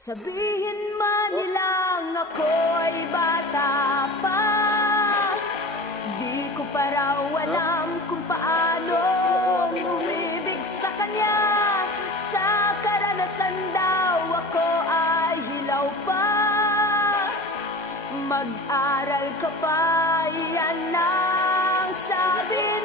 Sabihin man nilang ako'y bata pa, di ko pa raw alam kung paano umibig sa kanya. Sa karanasan daw ako ay hilaw pa. Mag-aral ka pa, yan ang sabi